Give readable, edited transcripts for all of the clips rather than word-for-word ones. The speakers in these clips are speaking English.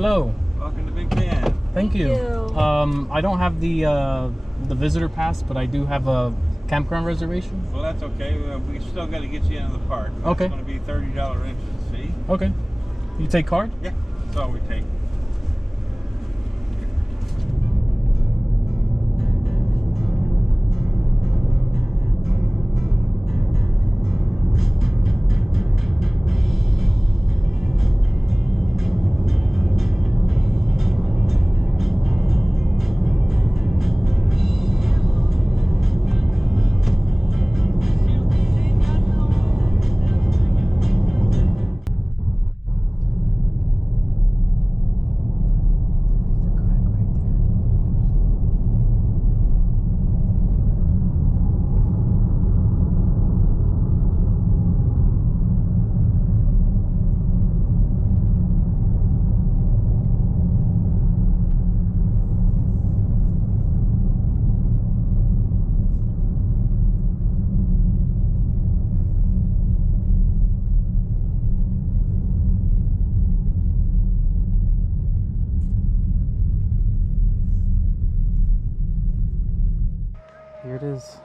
hello. Welcome to Big Bend. Thank you. I don't have the visitor pass, but I do have a campground reservation. Well, that's okay. We still got to get you into the park. Okay. It's going to be $30 entrance fee. Okay. You take card? Yeah, that's all we take. Here it is.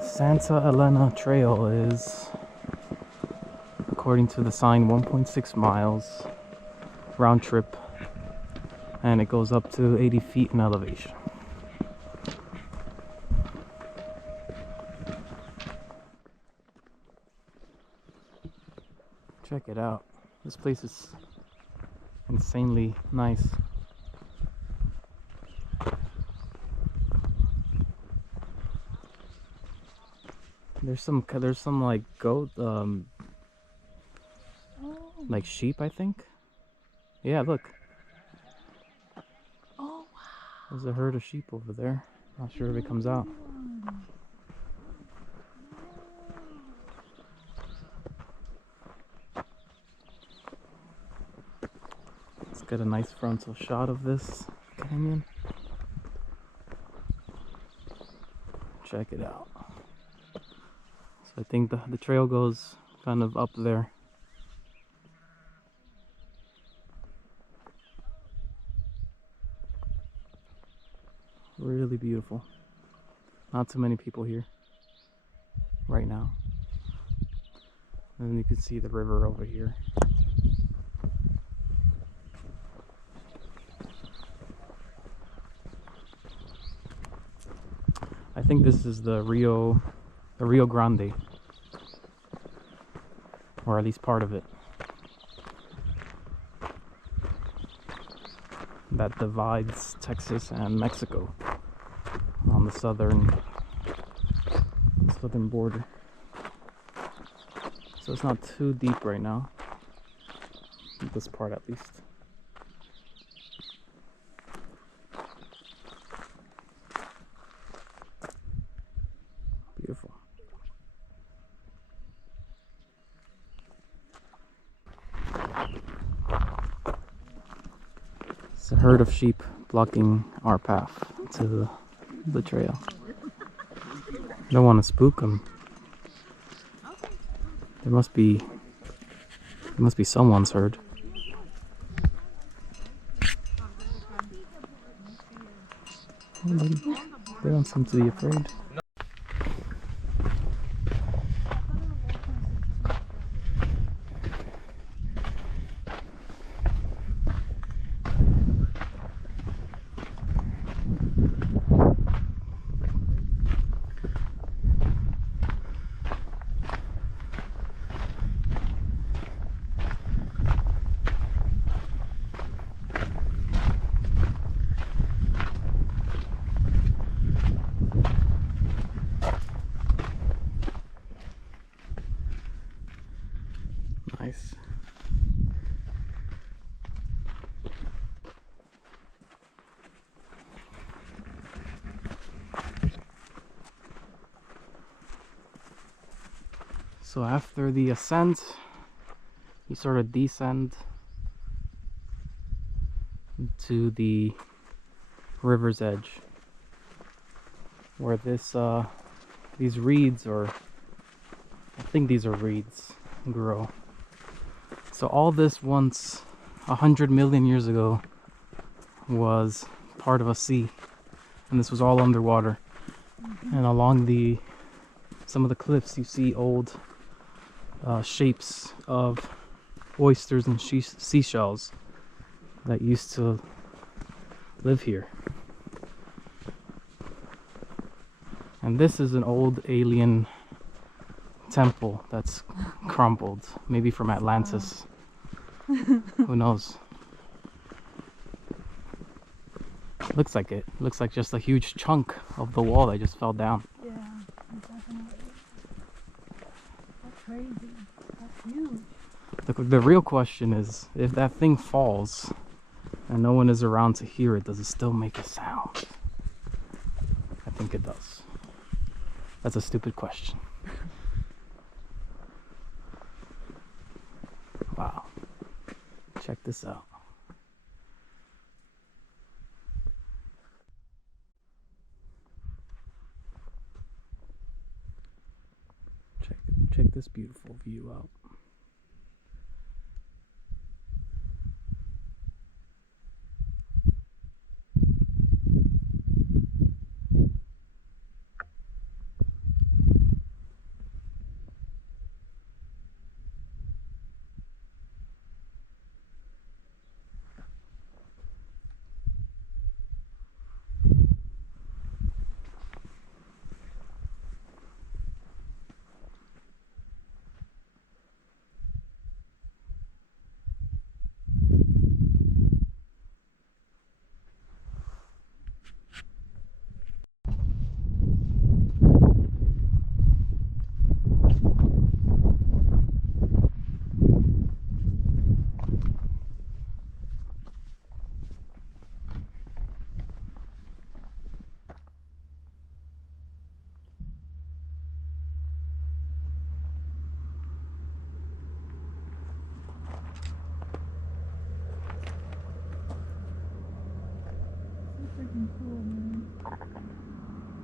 Sansa Elena Trail is, according to the sign, 1.6 miles round trip, and it goes up to 80 feet in elevation. Check it out. This place is insanely nice. There's some like goat, like sheep, I think. Yeah, look. Oh, wow. There's a herd of sheep over there. Not sure if it comes out. Let's get a nice frontal shot of this canyon. Check it out. So I think the trail goes kind of up there. Really beautiful. Not too many people here right now. And then you can see the river over here. I think this is the Rio Grande, or at least part of it, that divides Texas and Mexico on the southern border. So it's not too deep right now, this part at least. Beautiful. It's a herd of sheep blocking our path to the trail. Don't want to spook them. There must be someone's herd. They don't seem to be afraid. Nice. So after the ascent, you sort of descend to the river's edge, where these reeds, or I think these are reeds, grow. So all this once 100 million years ago was part of a sea, and this was all underwater. And along some of the cliffs you see old shapes of oysters and seashells that used to live here. And this is an old alien temple that's crumbled, maybe from Atlantis. Who knows? Looks like it. Looks like just a huge chunk of the wall that just fell down. Yeah, definitely. That's crazy. That's huge. The real question is, if that thing falls and no one is around to hear it, does it still make a sound? I think it does. That's a stupid question. Wow. Check this out. Check this beautiful view out.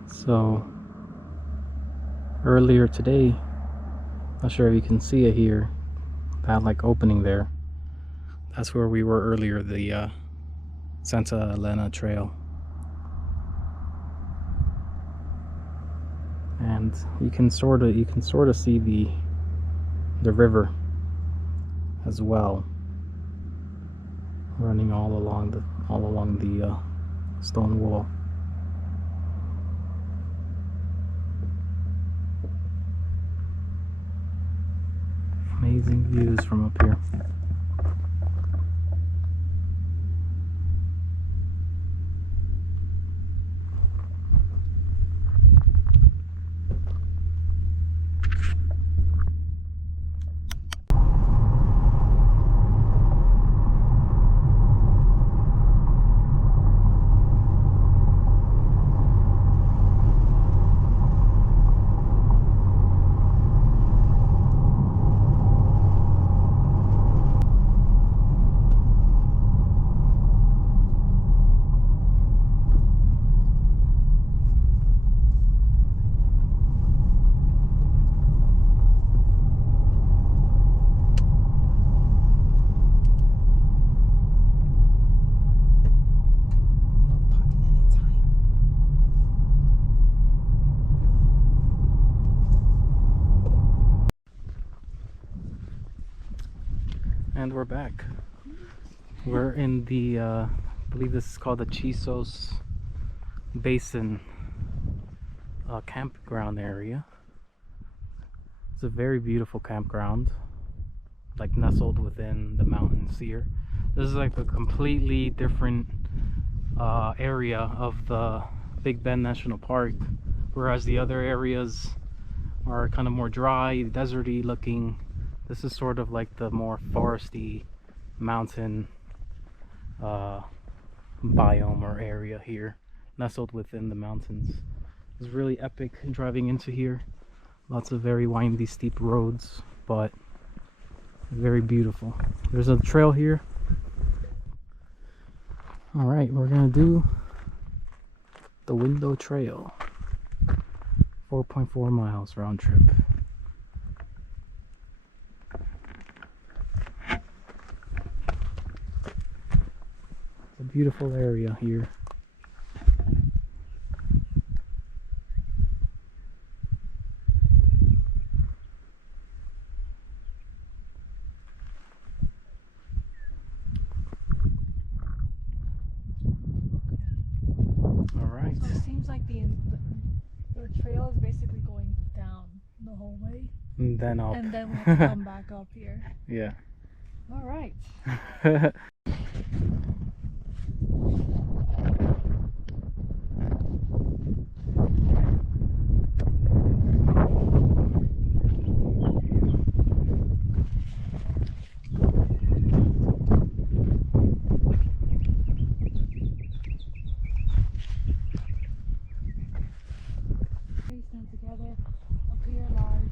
So earlier today, not sure if you can see it here, that like opening there, that's where we were earlier, the Santa Elena trail. And you can sort of see the river as well, running all along the stone wall. Amazing views from up here. And we're back. We're in the, I believe this is called the Chisos Basin campground area. It's a very beautiful campground, like nestled within the mountains here. This is like a completely different area of the Big Bend National Park, whereas the other areas are kind of more dry, deserty looking. This is sort of like the more foresty mountain biome or area here, nestled within the mountains. It's really epic driving into here. Lots of very windy, steep roads, but very beautiful. There's a trail here. All right, we're gonna do The Window Trail. 4.4 miles round trip. It's a beautiful area here. Alright. So it seems like the trail is basically going down the whole way. And then up. And then we have to come back up here. Yeah. Alright. Stand together. Up here large.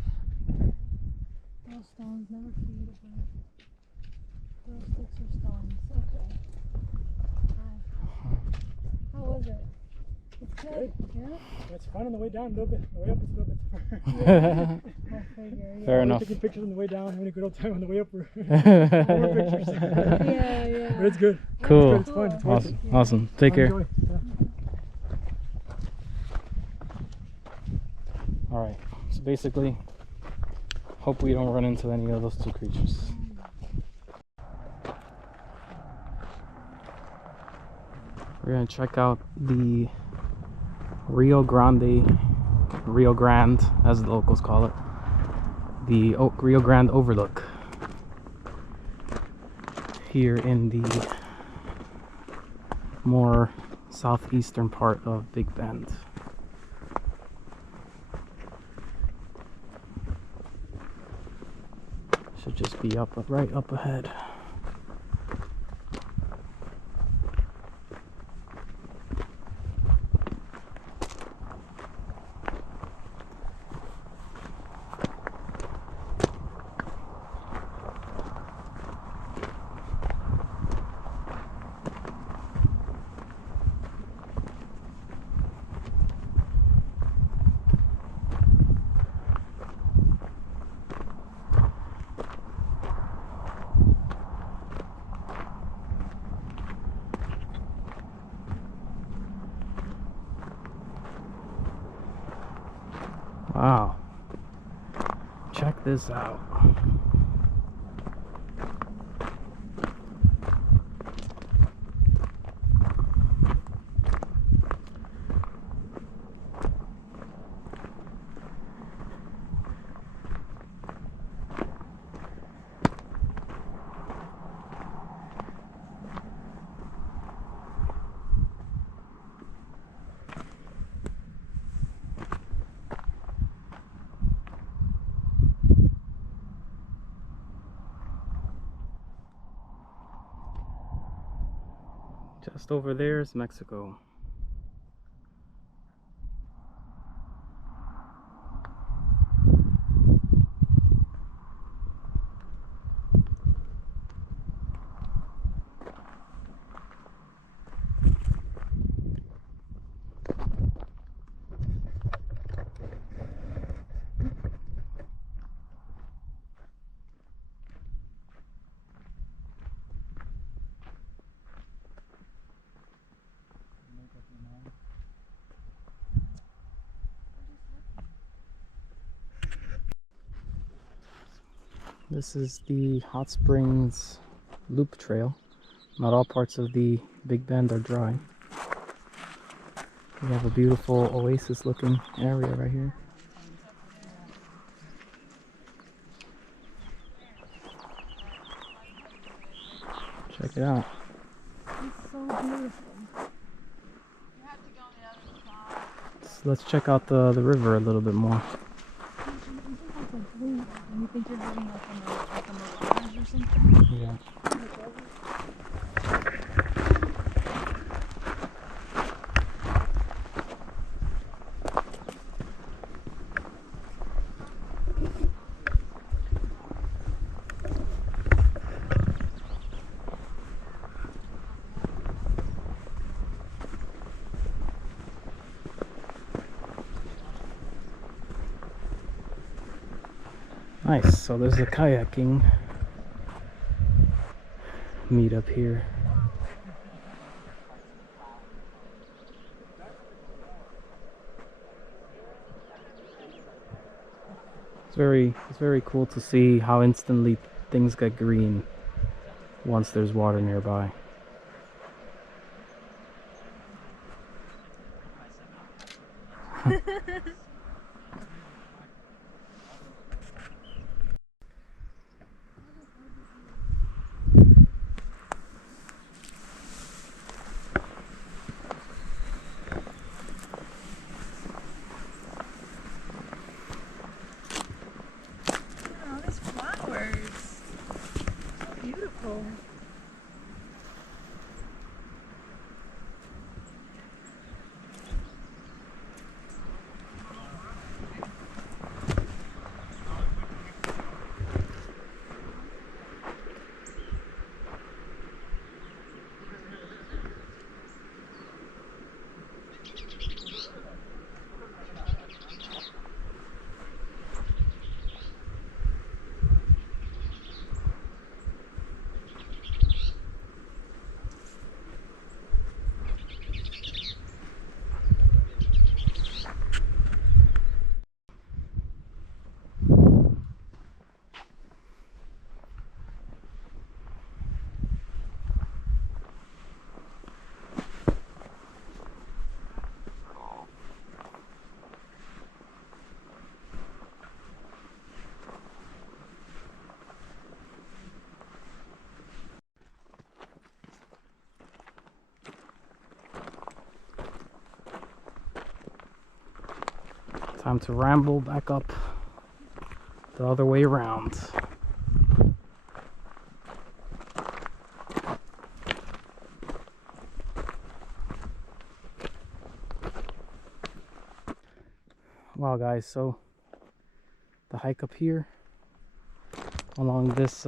Those stones never feed a bird. Those sticks or stones. Okay. Hi. How was it? It's good. Yeah? It's fun on the way down a little bit. The way up is a little bit tougher. I figure, yeah. Fair We're enough. taking pictures on the way down, having a good old time on the way up. More pictures. Yeah, yeah. But it's good. Cool. It's fun. It's worth it. Awesome. Awesome. Take care. Enjoy. Yeah. Alright. So basically, hope we don't run into any of those two creatures. We're gonna check out the Rio Grande, as the locals call it, the Rio Grande Overlook here in the more southeastern part of Big Bend. Should just be right up ahead. Wow. Check this out. Just over there is Mexico. This is the Hot Springs Loop Trail. Not all parts of the Big Bend are dry. We have a beautiful oasis looking area right here. Check it out. It's so beautiful. So let's check out the river a little bit more. You think you're having like a mirage or something? Yeah. Nice. So there's a kayaking meetup here. It's very cool to see how instantly things get green once there's water nearby. All these flowers. So beautiful. Time to ramble back up the other way around. Wow guys, so the hike up here along this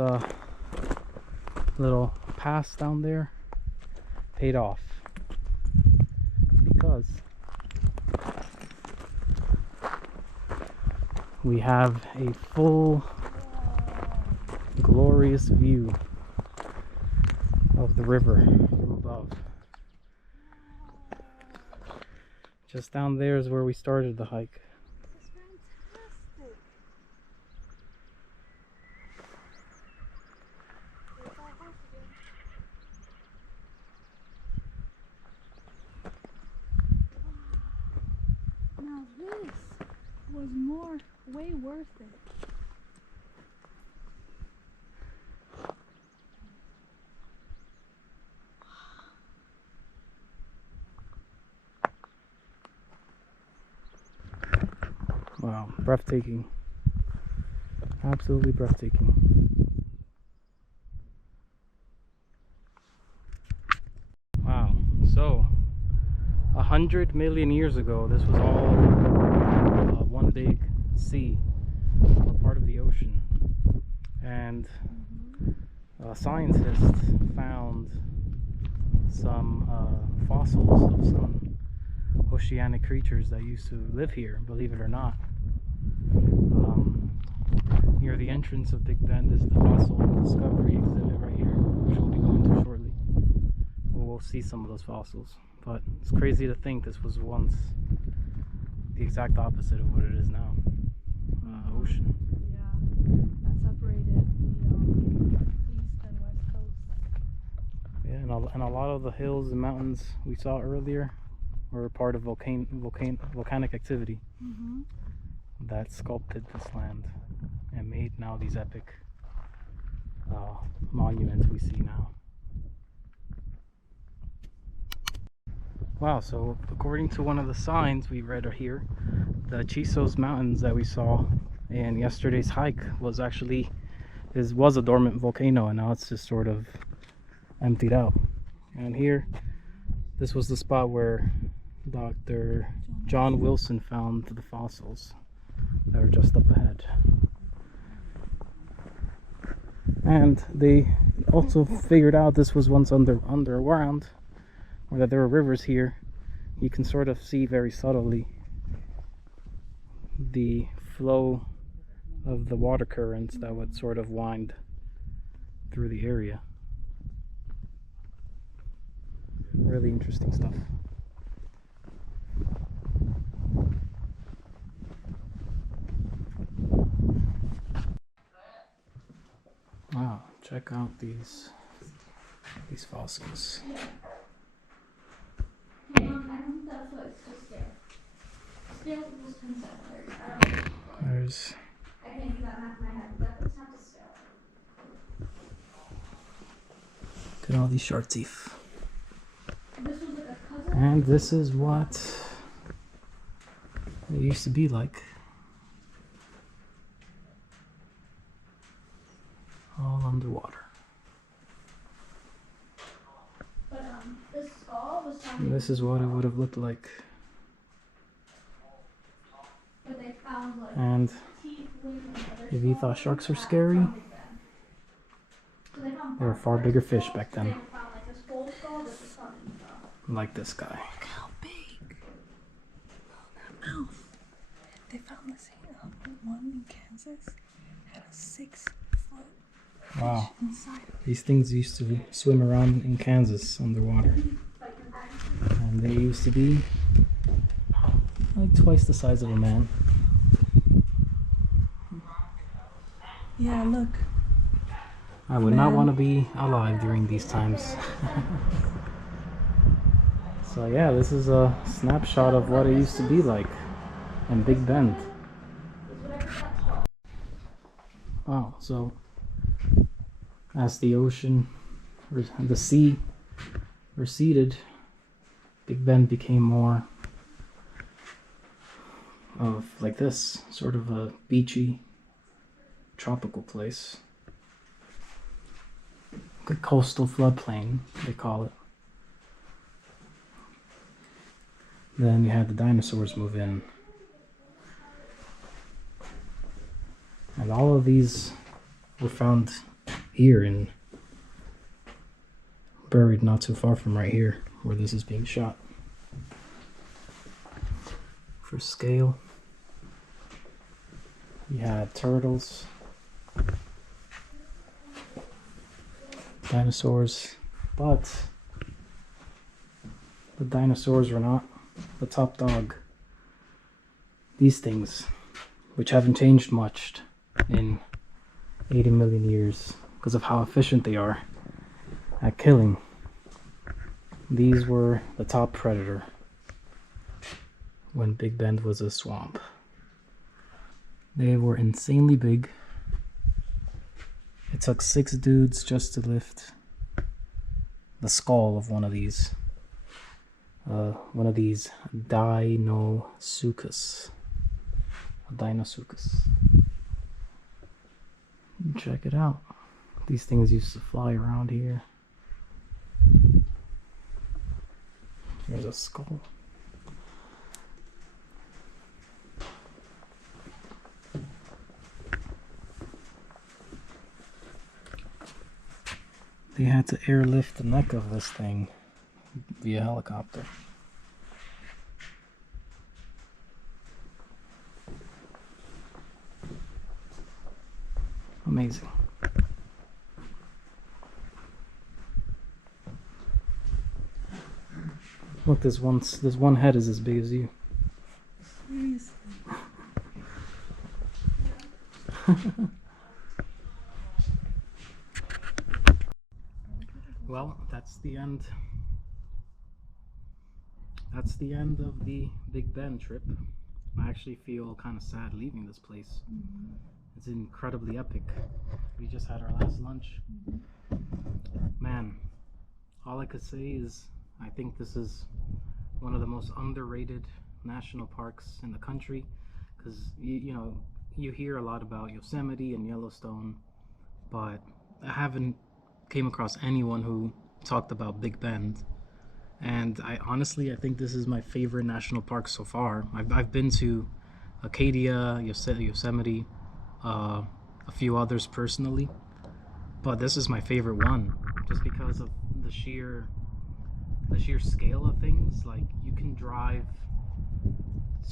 little pass down there paid off, because we have a full glorious view of the river from above. Just down there is where we started the hike. This is fantastic. There's our house again. Now this was way worth it. Wow, breathtaking. Absolutely breathtaking. Wow, so 100 million years ago, this was all one big sea, or part of the ocean. And scientists found some fossils of some oceanic creatures that used to live here, believe it or not. Near the entrance of Big Bend is the fossil discovery exhibit right here, which we'll be going to shortly. We'll see some of those fossils, but it's crazy to think this was once the exact opposite of what it is now. Ocean. Yeah, that separated the east and west coast. Yeah, and a lot of the hills and mountains we saw earlier were part of volcanic activity that sculpted this land and made now these epic monuments we see now. Wow, so according to one of the signs we read here, the Chisos Mountains that we saw in yesterday's hike was actually was a dormant volcano, and now it's just sort of emptied out. And here, this was the spot where Dr. John Wilson found the fossils that are just up ahead. And they also figured out this was once underground, or that there were rivers here. You can sort of see very subtly the flow of the water currents that would sort of wind through the area. Really interesting stuff. Wow, check out these fossils. I don't think that's what it's just there. Still was considered. There's I can't do that math in my head, but that's not the still. look at all these short teeth. This was like a cousin. And this is what it used to be like. All underwater. But this skull was And found. this is what it would have looked like. But they found like And teeth, wings, and other if you thought sharks were scary, so they found there were far bigger fish back They then. found like this full skull, this is something skull. Like this guy. Look how big. That mouth. They found this one in Kansas had a 6 foot Wow. inside. These things used to swim around in Kansas underwater. And they used to be like twice the size of a man. Yeah, look. I would not want to be alive during these times. So yeah, this is a snapshot of what it used to be like in Big Bend. Oh, so as the ocean, or the sea receded, Big Bend became more of like this, sort of a beachy, tropical place. A coastal floodplain, they call it. Then you had the dinosaurs move in. And all of these were found here in, buried not too far from right here, where this is being shot. For scale, you had turtles, dinosaurs, but the dinosaurs were not the top dog. These things, which haven't changed much in 80 million years because of how efficient they are at killing, these were the top predator when Big Bend was a swamp. They were insanely big. It took 6 dudes just to lift the skull of one of these. Dinosuchus. A Dinosuchus. Check it out. These things used to fly around here. Here's a skull. They had to airlift the neck of this thing via helicopter. Amazing. Look, this one head is as big as you. Seriously. Well, that's the end. That's the end of the Big Bend trip. I actually feel kind of sad leaving this place. It's incredibly epic. We just had our last lunch. Man, all I could say is I think this is one of the most underrated national parks in the country, because you hear a lot about Yosemite and Yellowstone, but I haven't came across anyone who talked about Big Bend. And I think this is my favorite national park so far. I've been to Acadia, Yosemite, a few others personally, but this is my favorite one just because of the sheer scale of things. Like, you can drive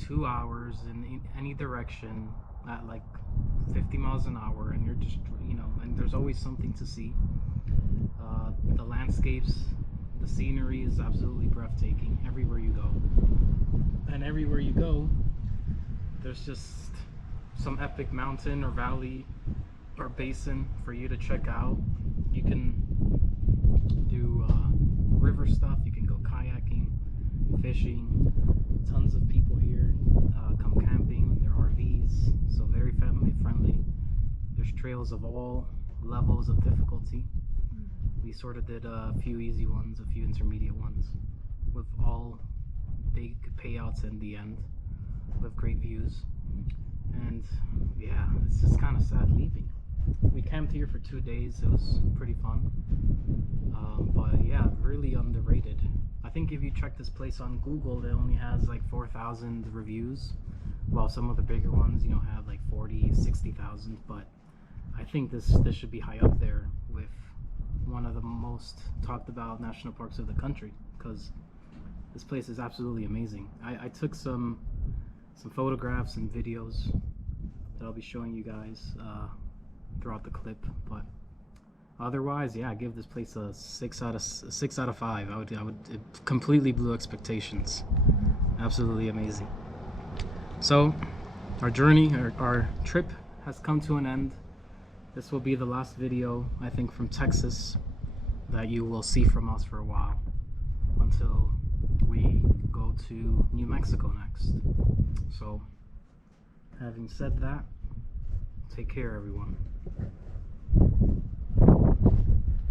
2 hours in any direction at like 50 miles an hour, and you're just, you know, and there's always something to see. The landscapes, the scenery is absolutely breathtaking everywhere you go. And everywhere you go, there's just some epic mountain or valley or basin for you to check out. You can do river stuff, you can go kayaking, fishing. Tons of people here come camping in their RVs, so very family friendly. There's trails of all levels of difficulty. We sort of did a few easy ones, a few intermediate ones, with all big payouts in the end, with great views. And yeah, it's just kind of sad leaving. We camped here for 2 days. It was pretty fun, but yeah, really underrated. I think if you check this place on Google, it only has like 4,000 reviews, while some of the bigger ones, you know, have like 40, 60,000. But I think this should be high up there with one of the most talked about national parks of the country, because this place is absolutely amazing. I took some photographs and videos that I'll be showing you guys throughout the clip, but otherwise, yeah, I give this place a 6 out of 5. It completely blew expectations. Absolutely amazing. So our journey, our trip has come to an end. This will be the last video, I think, from Texas that you will see from us for a while, until we go to New Mexico next. So having said that, take care, everyone.